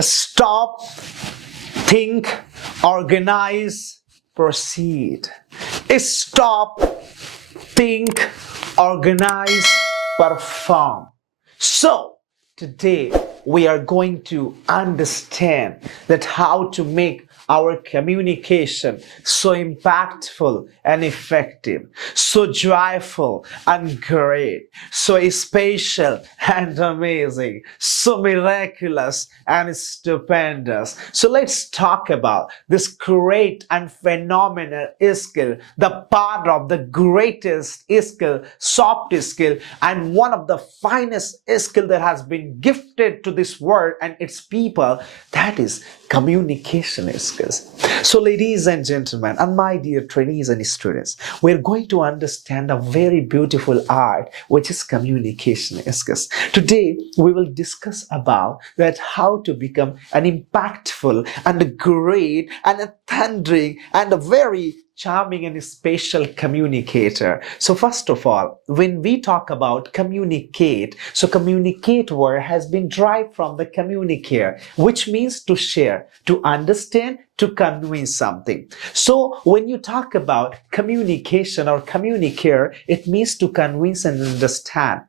Stop, think, organize, proceed. Stop, think, organize, perform. So, today we are going to understand that how to make our communication so impactful and effective, so joyful and great, so special and amazing, so miraculous and stupendous. So let's talk about this great and phenomenal skill, the part of the greatest skill, soft skill, and one of the finest skill that has been gifted to this world and its people, that is communication skills. So ladies and gentlemen, and my dear trainees and students, we're going to understand a very beautiful art which is communication skills. Today we will discuss about that how to become an impactful and a great and a thundering and a very charming and special communicator. So first of all, when we talk about communicate, so communicate word has been derived from the communicare, which means to share, to understand, to convey something. So when you talk about communication or communicare, it means to convince and understand.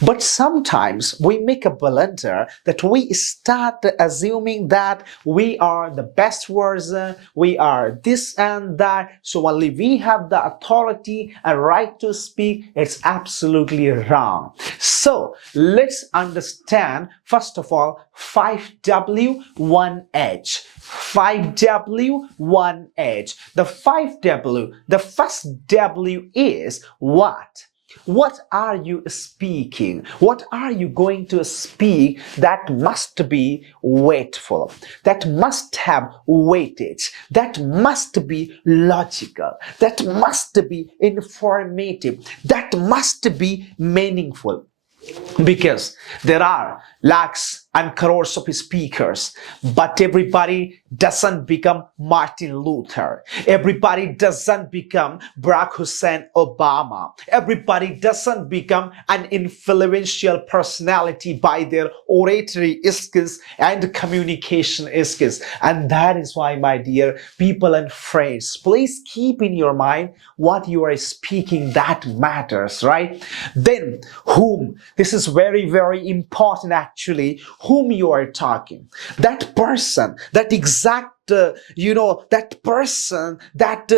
But sometimes we make a blunder that we start assuming that we are the best version, we are this and that, so only we have the authority and right to speak. It's absolutely wrong. So let's understand first of all 5W 1H. 5W 1H. The 5W, the first W is what? What are you speaking? What are you going to speak that must be weightful, that must have weightage, that must be logical, that must be informative, that must be meaningful? Because there are lakhs and crores of speakers, but everybody doesn't become Martin Luther. Everybody doesn't become Barack Hussein Obama. Everybody doesn't become an influential personality by their oratory skills and communication skills. And that is why, my dear people and friends, please keep in your mind what you are speaking, that matters, right? Then whom, this is very, very important actually, whom you are talking. That person, that exact that person, that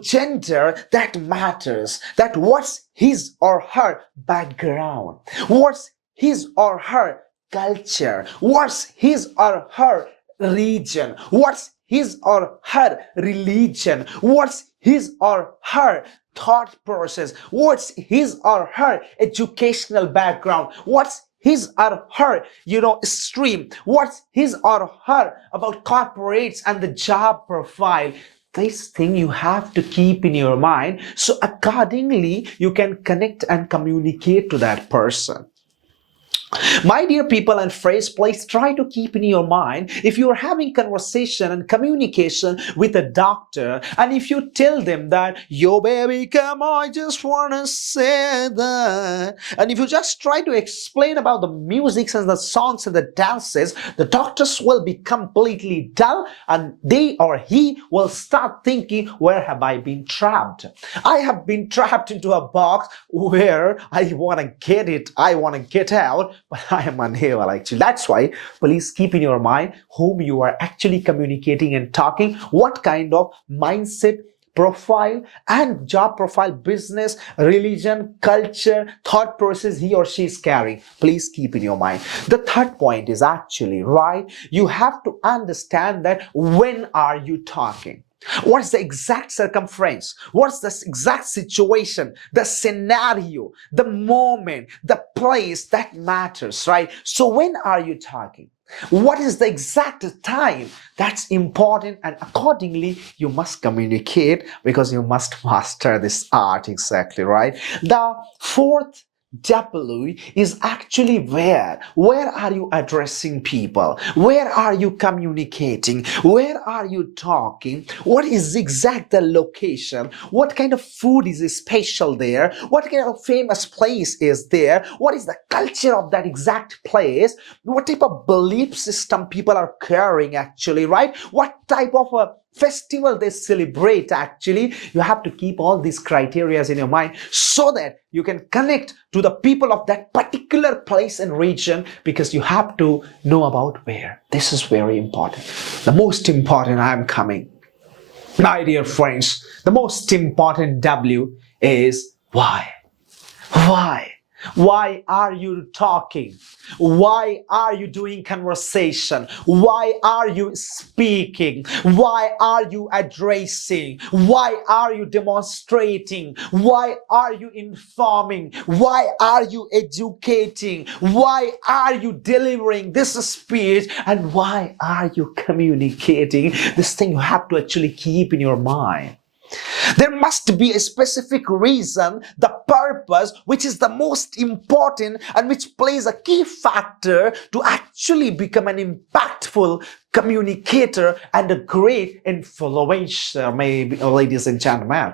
gender, that matters. That what's his or her background, what's his or her culture, what's his or her region, what's his or her religion, what's his or her thought process, what's his or her educational background, what's his or her stream, what's his or her about corporates and the job profile. This thing you have to keep in your mind, so accordingly you can connect and communicate to that person. My dear people and friends, please try to keep in your mind, if you are having conversation and communication with a doctor, and if you tell them that, yo baby, come on, I just wanna say that, and if you just try to explain about the music and the songs and the dances, the doctors will be completely dull, and they or he will start thinking, where have I been trapped? I have been trapped into a box where I wanna get it, I wanna get out, but I am unable actually. That's why please keep in your mind whom you are actually communicating and talking, what kind of mindset, profile and job profile, business, religion, culture, thought process he or she is carrying. Please keep in your mind. The third point is actually, right, you have to understand that when are you talking? What's the exact circumference? What's the exact situation, the scenario, the moment, the place that matters, right? So when are you talking? What is the exact time? That's important, and accordingly you must communicate, because you must master this art exactly, right? The fourth W is actually where. Where are you addressing people? Where are you communicating? Where are you talking? What is exact the location? What kind of food is special there? What kind of famous place is there? What is the culture of that exact place? What type of belief system people are carrying actually, right? What type of a festival they celebrate actually? You have to keep all these criteria in your mind so that you can connect to the people of that particular place and region, because you have to know about where. This is very important. The most important, I am coming. My dear friends, the most important W is why. Why? Why are you talking? Why are you doing conversation? Why are you speaking? Why are you addressing? Why are you demonstrating? Why are you informing? Why are you educating? Why are you delivering this speech? And why are you communicating? This thing you have to actually keep in your mind. There must be a specific reason, the purpose, which is the most important and which plays a key factor to actually become an impactful communicator and a great influencer, maybe, ladies and gentlemen.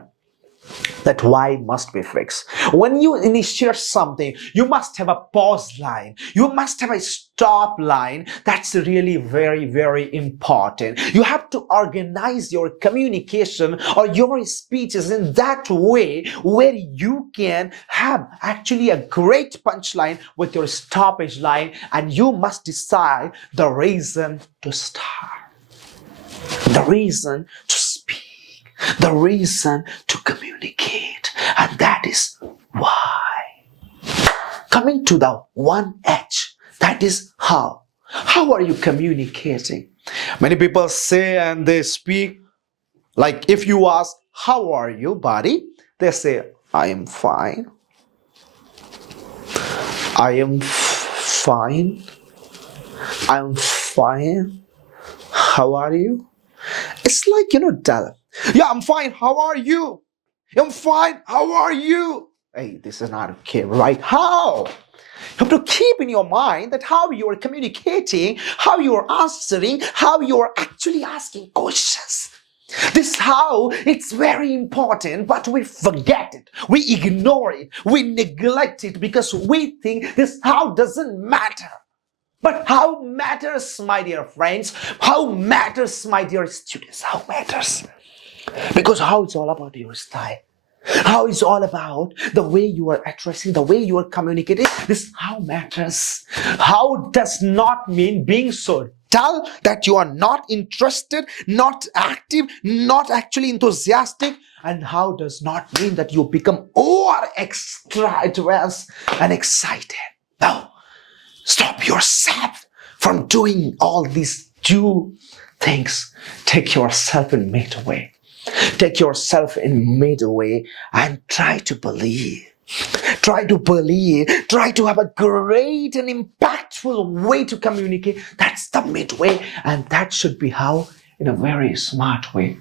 That why must be fixed. When you initiate something, you must have a pause line. You must have a stop line. That's really very, very important. You have to organize your communication or your speeches in that way where you can have actually a great punchline with your stoppage line, and you must decide the reason to start, the reason to speak, the reason to communicate, and that is why. Coming to the 1H, that is how. How are you communicating? Many people say and they speak, like if you ask, how are you, buddy? They say, I am fine. I am fine. I'm fine. How are you? It's like, dull. Yeah, I'm fine. How are you? I'm fine. How are you? Hey, this is not okay, right? How? You have to keep in your mind that how you are communicating, how you are answering, how you are actually asking questions. This how, it's very important, but we forget it. We ignore it. We neglect it because we think this how doesn't matter. But how matters, my dear friends? How matters, my dear students? How matters? Because how it's all about your style. How it's all about the way you are addressing, the way you are communicating. This how matters. How does not mean being so dull that you are not interested, not active, not actually enthusiastic. And how does not mean that you become over extra advanced and excited. No. Stop yourself from doing all these two things. Take yourself in midway. Take yourself in midway and try to believe. Try to believe. Try to have a great and impactful way to communicate. That's the midway. And that should be how? In a very smart way,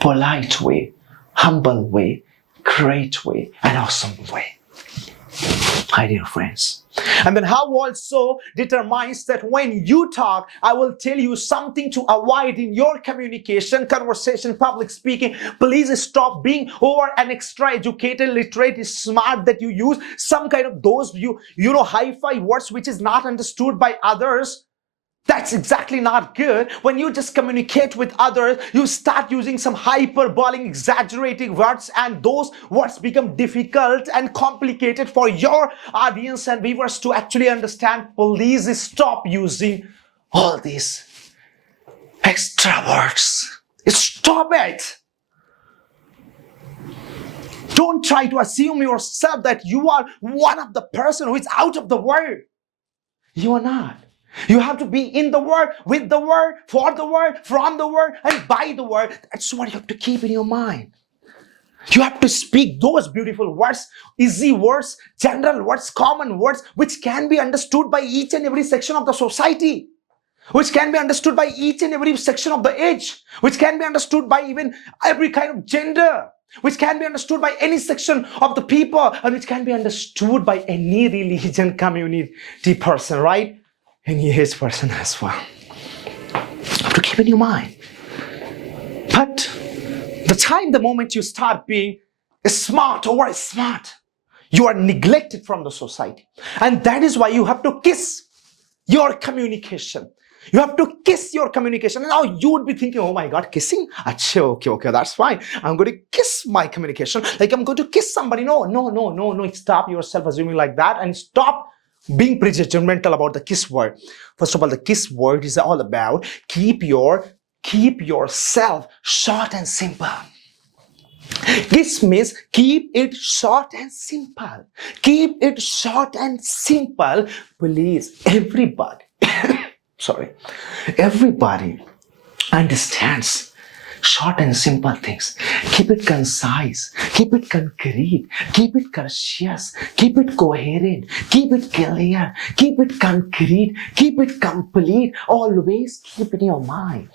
polite way, humble way, great way, and awesome way. My dear friends. And then how also determines that when you talk, I will tell you something to avoid in your communication, conversation, public speaking. Please stop being over an extra educated, literate, smart that you use some kind of those hi-fi words which is not understood by others. That's exactly not good. When you just communicate with others, you start using some hyperbolic, exaggerating words, and those words become difficult and complicated for your audience and viewers to actually understand. Please stop using all these extra words. Stop it. Don't try to assume yourself that you are one of the person who is out of the world. You are not. You have to be in the word, with the word, for the word, from the word, and by the word. That's what you have to keep in your mind. You have to speak those beautiful words, easy words, general words, common words, which can be understood by each and every section of the society, which can be understood by each and every section of the age, which can be understood by even every kind of gender, which can be understood by any section of the people, and which can be understood by any religion, community person, right? Any age person as well. You have to keep in your mind. But the moment you start being smart or smart, you are neglected from the society. And that is why you have to kiss your communication. You have to kiss your communication. And now you would be thinking, oh my God, kissing? Achha, okay, that's fine. I'm going to kiss my communication. Like I'm going to kiss somebody. No. Stop yourself assuming like that and stop being prejudgmental about the kiss word. First of all, the kiss word is all about keep yourself short and simple. Kiss means keep it short and simple. Keep it short and simple. Please, everybody, everybody understands short and simple things. Keep it concise, keep it concrete, keep it courteous, keep it coherent, keep it clear, keep it concrete, keep it complete. Always keep it in your mind.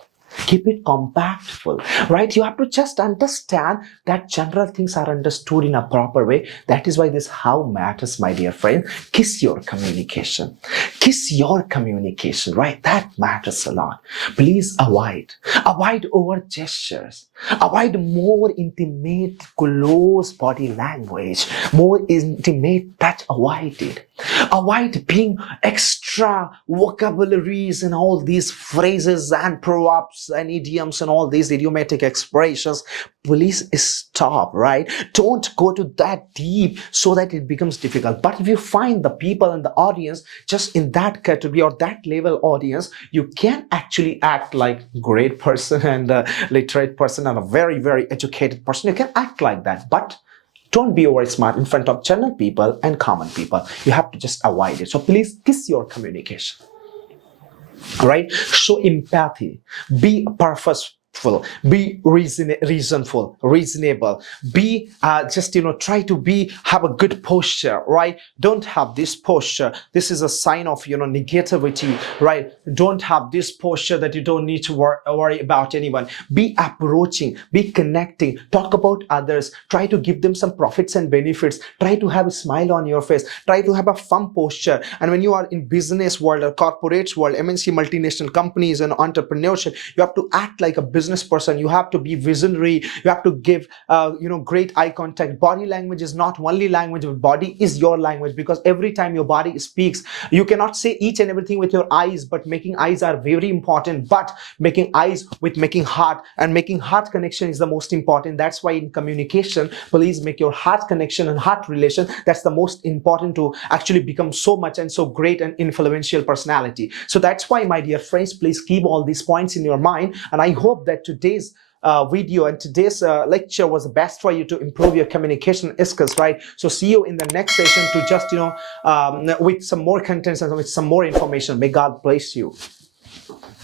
Keep it compactful, right? You have to just understand that general things are understood in a proper way. That is why this how matters, my dear friend. Kiss your communication. Kiss your communication, right? That matters a lot. Please avoid over gestures. Avoid more intimate, close body language. More intimate touch, avoid it. Avoid being extra vocabularies and all these phrases and proverbs and idioms and all these idiomatic expressions. Please stop, right? Don't go to that deep so that it becomes difficult. But if you find the people and the audience just in that category or that level audience, you can actually act like a great person and a literate person and a very, very educated person. You can act like that. But don't be over smart in front of general people and common people. You have to just avoid it. So please kiss your communication. Right? Show empathy. Be purposeful. Be reasonable. Be try to have a good posture. Right? Don't have this posture. This is a sign of negativity. Right? Don't have this posture that you don't need to worry about anyone. Be approaching. Be connecting. Talk about others. Try to give them some profits and benefits. Try to have a smile on your face. Try to have a fun posture. And when you are in business world or corporate world, MNC multinational companies and entrepreneurship, you have to act like a business person. You have to be visionary. You have to give great eye contact. Body language is not only language, but body is your language, because every time your body speaks, you cannot say each and everything with your eyes, but making eyes are very important. But making eyes with making heart, and making heart connection is the most important. That's why in communication, please make your heart connection and heart relation. That's the most important to actually become so much and so great and influential personality. So that's why, my dear friends, please keep all these points in your mind. And I hope that today's video and today's lecture was the best for you to improve your communication skills, right? So see you in the next session to just with some more contents and with some more information. May God bless you.